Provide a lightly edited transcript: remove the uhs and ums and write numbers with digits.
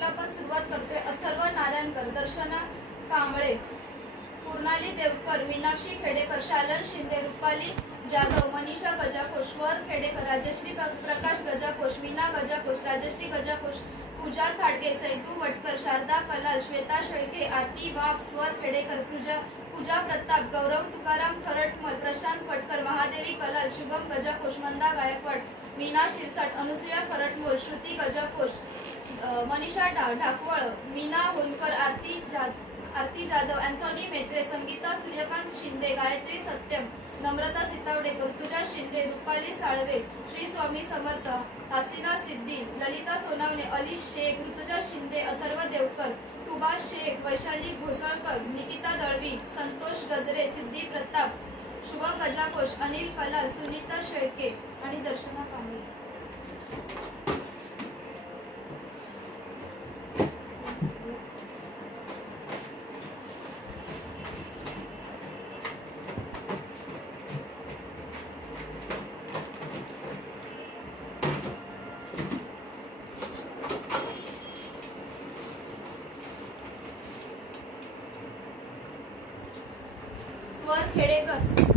आपण सुरुवात करतोय. अथर्व नारायणकर, दर्शना कांबळे, पूर्णाली देवकर, मीनाक्षी खेडेकर, शालन शिंदे, रुपाली जाधव, मनीषा गजाकोश, स्वर खेडेकर, राजश्री प्रकाश गजाकोश, मीना गजाकोश, राजश्री गजाकोश, पूजा थाडगे, सैदू वटकर, शारदा कलाल, श्वेता शेळके, आरती वाघ, स्वर खेडेकर, पूजा प्रताप, गौरव तुकाराम खरटमल, प्रशांत वटकर, महादेवी कलाल, शुभम गजाकोश, मंदा गायकवाड, मीना शिरसाट, अनुसुया खरटमोल, श्रुती गजाकोश, मनीषा ढाकवळ, मीना होनकर, आरती जाधव, अँथोनी मेत्रे, संगीता सूर्यकांत शिंदे, गायत्री सत्यम, नम्रता सीतावडेकर, ऋतुजा शिंदे, रुपाली साळवे, श्री स्वामी समर्थ, हसीना सिद्दी, ललिता सोनावणे, अली शेख, ऋतुजा शिंदे, अथर्व देवकर, तुबा शेख, वैशाली घोसळकर, निकिता दळवी, संतोष गजरे, सिद्धी प्रताप, शुभम गजाकोश, अनिल कलाल, सुनीता शेळके आणि दर्शना कांबळे. स्वर खेडेकर,